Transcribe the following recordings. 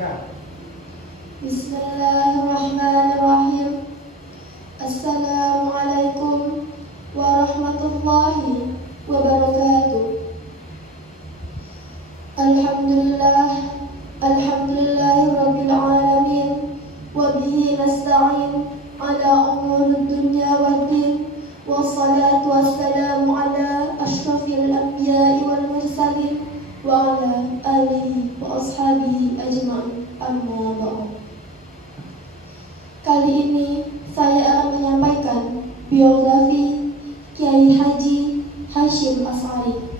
Bismillahirrahmanirrahim. Assalamualaikum warahmatullahi wabarakatuh. Alhamdulillahirabbil alamin wa bihi nasta'in ala umurid dunya waddin. Wassalatu wassalamu ala asyrafil anbiya'i wal mursalin wa ala alihi wa ashabihi ajma'in. Amma ba'd. Kali ini saya akan menyampaikan biografi Kiai Haji Hasyim Asy'ari.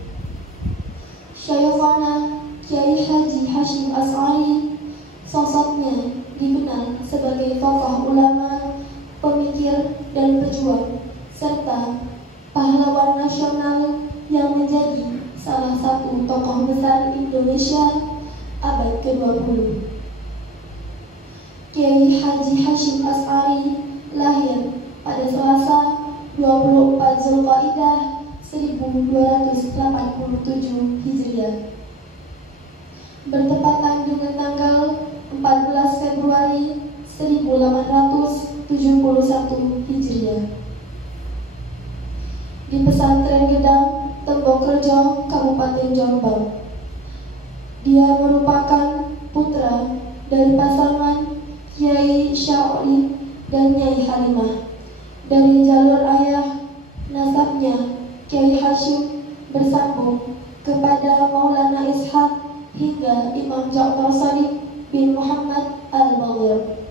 Syekhana Kiai Haji Hasyim Asy'ari sosoknya dikenal sebagai tokoh ulama, pemikir dan pejuang, serta pahlawan nasional yang menjadi salah satu tokoh besar Indonesia abad ke-20. Kiai Haji Hasyim Asy'ari lahir pada Selasa 24 Zulqa'dah 1287 Hijriah, bertepatan dengan tanggal 14 Februari 1871 Hijriah di pesantren Gedang, Tembokrejo, Kabupaten Jombang. Dia merupakan putra dari pasangan Kiai Sya'oli dan Nyai Halimah. Dari jalur ayah, nasabnya Kiai Hasyim bersambung kepada Maulana Ishaq hingga Imam Ja'far Shadiq bin Muhammad al-Baghir.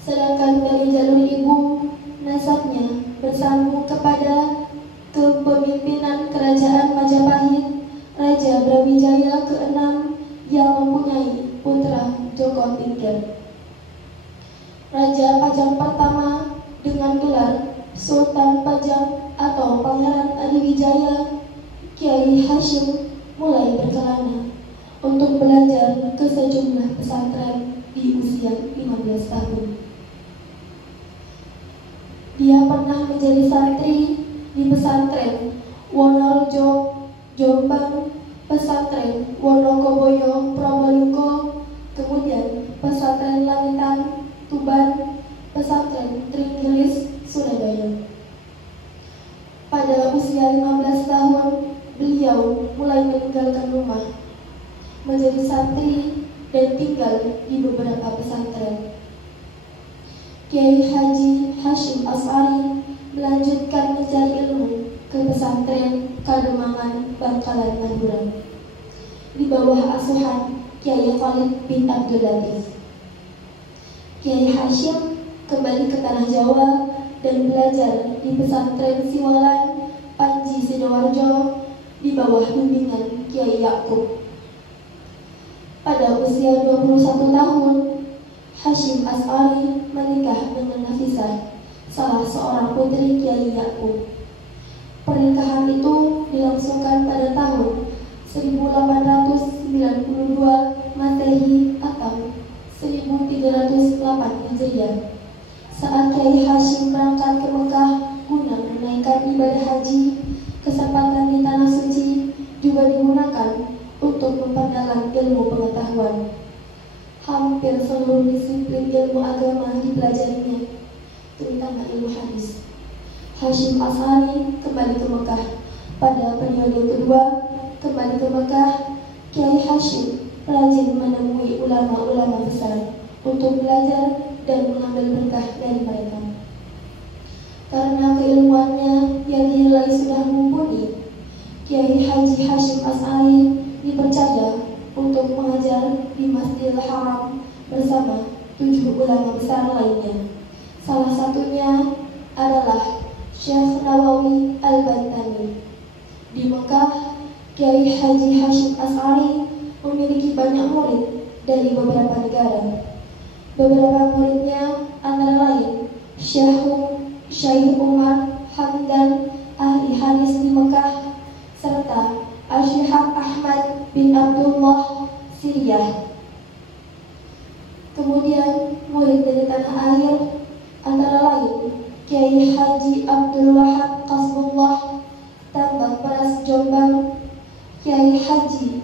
Sedangkan dari jalur ibu, nasabnya bersambung kepada kepemimpinan Kerajaan Majapahit, Raja Brawijaya ke-6 yang mempunyai putra Joko Tingkir. Raja Pajang pertama dengan gelar Sultan Pajang atau Pangeran Adiwijaya, Kiai Hasyim mulai berkelana untuk belajar ke sejumlah pesantren di usia 15 tahun. Dia pernah menjadi santri di pesantren Wonorejo, Jombang, pesantren Wonokoboyo, Probolinggo, kemudian pesantren Langitan, Tuban, pesantren Trenggilis, Surabaya. Pada usia 15 tahun, beliau mulai meninggalkan rumah, menjadi santri dan tinggal di beberapa pesantren. Kiai Haji Hasyim Asy'ari melanjutkan mencari ilmu ke pesantren Kademangan, Bangkalan, Madura, di bawah asuhan Kiai Khalid bin Abdul Latif. Kiai Hasyim kembali ke tanah Jawa dan belajar di pesantren Siwalan, Panji Sidoarjo di bawah bimbingan Kiai Yakub. Pada usia 21 tahun, Hasyim Asy'ari menikah dengan Nafisah, salah seorang putri Kiai Yakub. Pernikahan itu dilangsungkan pada tahun 1892 Masehi atau 1308 Hijriah, saat Kiai Hasyim berangkat ke Mekah guna menunaikan ibadah haji. Kesempatan di tanah suci juga digunakan untuk memperdalam ilmu pengetahuan. Hampir seluruh disiplin ilmu agama dipelajarinya, terutama ilmu hadis. Hasyim Asy'ari kembali ke Mekah. Pada periode kedua kembali ke Mekah, Kiai Hasyim rajin menemui ulama-ulama besar untuk belajar dan mengambil berkah dari mereka. Karena keilmuannya yang dinilai sudah mumpuni, Kiai Haji Hasyim Asy'ari dipercaya untuk mengajar di Masjidil Haram bersama 7 ulama besar lainnya. Salah satunya adalah Syekh Nawawi Al-Bantani. Di Mekah, Kiai Haji Hasyim Asy'ari memiliki banyak murid dari beberapa negara. Beberapa muridnya antara lain Syekh Umar Hamdan, ahli hadis di Mekah, serta Syekh Ahmad bin Abdullah Siriyah. Kemudian murid dari tanah air antara lain Kiai Haji Abdul Wahab Qasbullah, Tambak Beras Jombang, Kiai Haji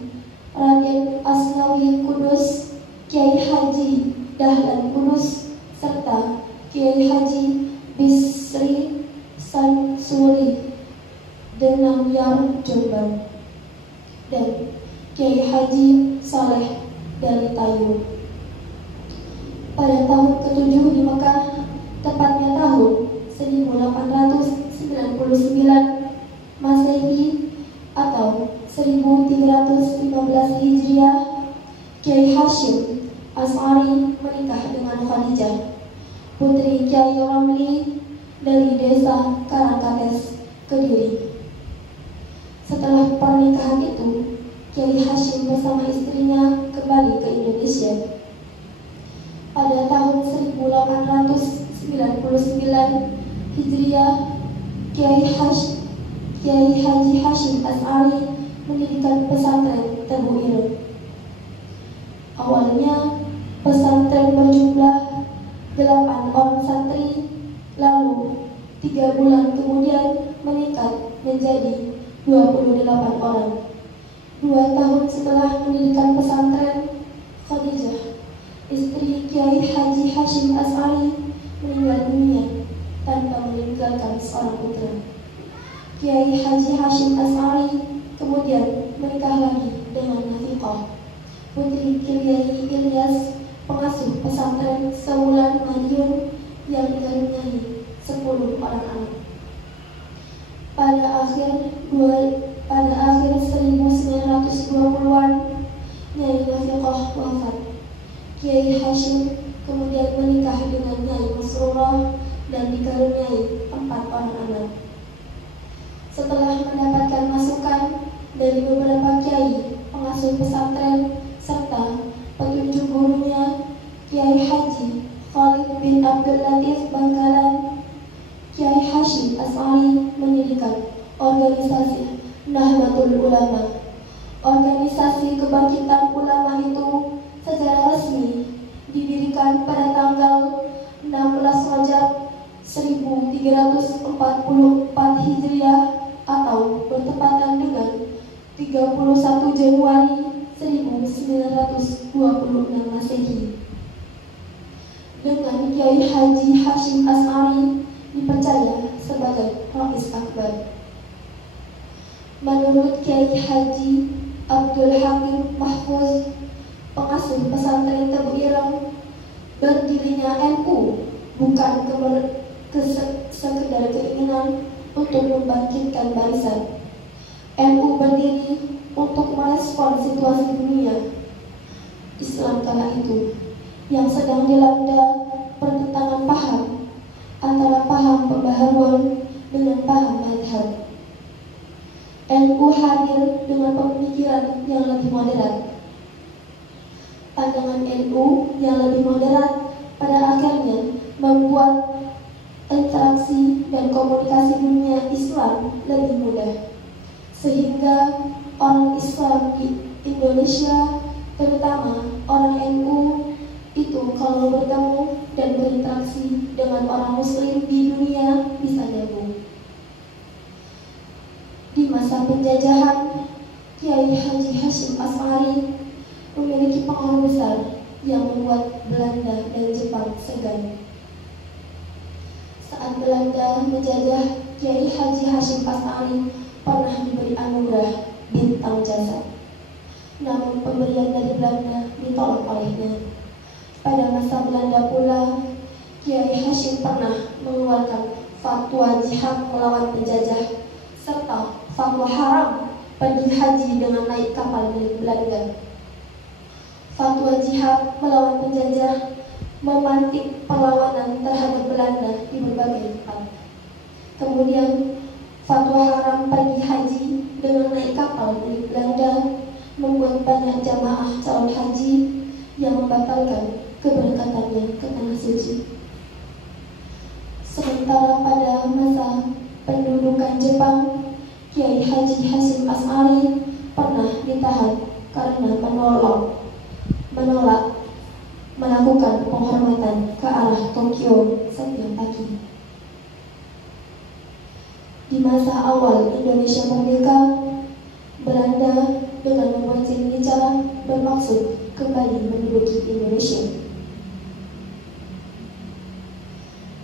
Raden Asnawi Kudus, Kiai Haji Dahlan Kudus, serta Kiai Haji Bisri Sansuri Denamyar Jombang, dan Kiai Haji Saleh dari Tayu. Pada tahun ke-7 di Mekah, tepatnya tahun 1899 Masehi atau 1315 Hijriah, Kiai Hashim As'ari menikah dengan Khadijah, putri Kiai Ramli dari desa Karangkates, Kediri. Setelah pernikahan itu, Kiai Hashim bersama istrinya kembali ke Indonesia. Pada tahun 1899 Hijriah, Kiai Haji Hashim As'ari mendirikan pesantren Tebu Ireng. Awalnya pesantren berjumlah 8 orang santri, lalu 3 bulan kemudian meningkat menjadi 28 orang. 2 tahun setelah mendirikan pesantren, Khadijah, istri Kiai Haji Hashim As'ari, meninggal dunia tanpa meninggalkan seorang putra. Kiai Haji Hashim As'ari kemudian menikah lagi dengan Nafiqah, putri Kiai Ilyas, pengasuh pesantren Sewulan Madiun, yang dikaruniai 10 orang anak. Pada akhir 1920-an, Nyai Nafiqah wafat. Kiai Hashim kemudian menikah dengan Nyai Masrurah dan dikaruniai 4 orang anak. Setelah mendapatkan masukan dari beberapa kiai pengasuh pesantren serta petunjuk gurunya, Kiai Haji Khalid bin Abdul Latif Bangkalan, Kiai Hashim As'ari mendirikan organisasi Nahdlatul Ulama. Organisasi kebangkitan ulama itu secara resmi didirikan pada tanggal 16 Rajab 1344 Hijriah atau bertepatan dengan 31 Januari 1926 Masehi. Dengan Kiai Haji Hashim As'ari dipercaya sebagai Rais Akbar. Menurut Kiai Haji Abdul Hakim Mahfuz, pengasuh pesantren Tebu Ireng, berdirinya NU bukan sekedar keinginan untuk membangkitkan barisan. NU berdiri untuk merespon situasi dunia Islam kala itu yang sedang dilanda pertentangan paham antara paham pembaharuan dengan paham madhab. NU hadir dengan pemikiran yang lebih moderat. Pandangan NU yang lebih moderat pada akhirnya membuat interaksi dan komunikasi dunia Islam lebih mudah, sehingga orang Islam di Indonesia, terutama orang NU, itu kalau bertemu dan berinteraksi dengan orang Muslim di dunia bisa nyambung. Di masa penjajahan, Kiai Haji Hashim As'ari memiliki pengaruh besar yang membuat Belanda dan Jepang segan. Saat Belanda menjajah, Kiai Haji Hashim As'ari pernah diberi anugerah bintang jasa. Namun pemberian dari Belanda ditolak olehnya. Pada masa Belanda pula, Kiai Hashim pernah mengeluarkan fatwa jihad melawan penjajah serta fatwa haram pergi haji dengan naik kapal milik Belanda. Fatwa jihad melawan penjajah memantik perlawanan terhadap Belanda di berbagai tempat. Kemudian fatwa haram pergi haji dengan naik kapal milik Belanda membuat banyak jamaah calon haji yang membatalkan keberangkatannya ke tanah suci. Sementara pada masa pendudukan Jepang, Kiai Haji Hashim As'ari pernah ditahan karena menolak melakukan penghormatan ke arah Tokyo setiap pagi. Di masa awal Indonesia merdeka, Belanda dengan membuat Indonesia bermaksud kembali menduduki Indonesia.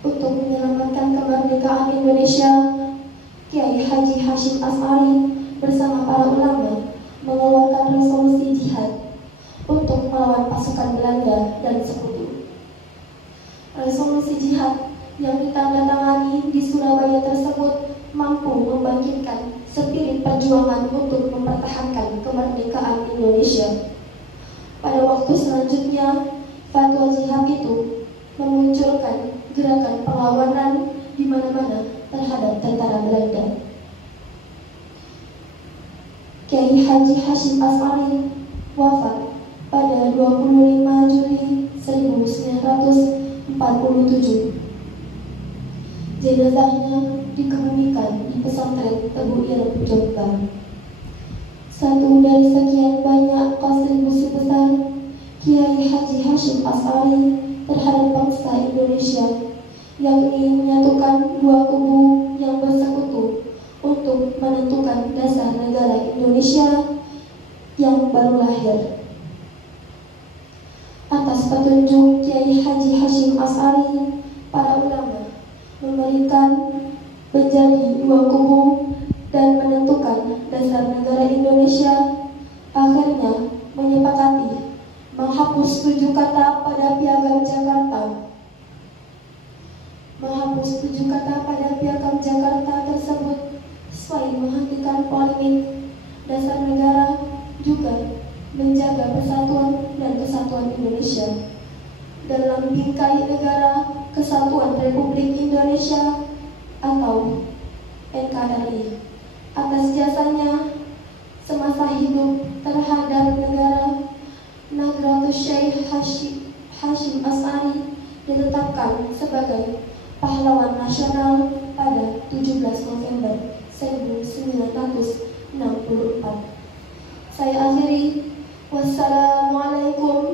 Untuk menyelamatkan kemerdekaan Indonesia, Kiai Haji Hashim Asy'ari bersama para ulama mengeluarkan resolusi jihad untuk melawan pasukan Belanda dan sekutu. Resolusi jihad yang ditandatangani di Surabaya tersebut mampu membangkitkan spirit perjuangan untuk mempertahankan kemerdekaan Indonesia. Pada waktu selanjutnya, fatwa jihad itu memunculkan gerakan perlawanan di mana-mana terhadap tentara Belanda. Kiai Haji Hashim Asy'ari wafat pada 25 Juli 1947. Jenazahnya dikebumikan di pesantren Tebu Ireng, Jombang. Satu dari sekian banyak kontribusi besar Kiai Haji Hashim Asy'ari terhadap bangsa Indonesia, yakni menyatukan dua kubu yang bersekutu untuk menentukan dasar negara Indonesia yang baru lahir. Atas petunjuk Kiai Haji Hashim Asy'ari, para ulama memberikan menjadi dua kubu dan menentukan dasar negara Indonesia, akhirnya menyepakati menghapus 7 kata pada Piagam Jakarta. Menghapus 7 kata pada Piagam Jakarta tersebut selain menghentikan polemik dasar negara, juga menjaga persatuan dan kesatuan Indonesia. Dalam bingkai negara Kesatuan Republik Indonesia atau NKRI, atas jasanya semasa hidup terhadap negara, Nahdlatul Syekh Hashim Asy'ari ditetapkan sebagai pahlawan nasional pada 17 November 1964. Saya akhiri. Wassalamualaikum